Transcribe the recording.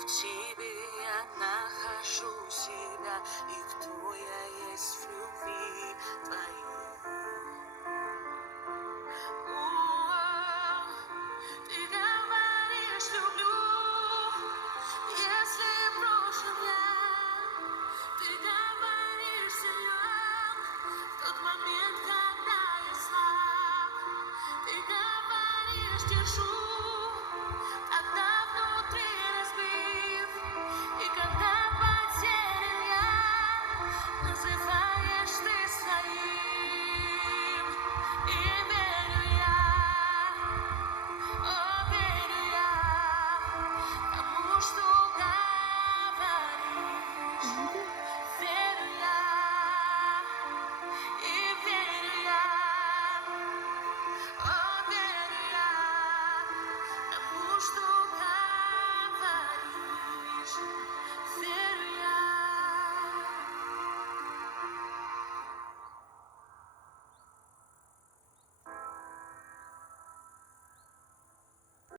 В тебе я нахожу себя, и кто я есть в любви твоей. Ты говоришь, люблю, если брошен я. Ты говоришь, силен в тот момент, когда я слаб. Ты говоришь, держу.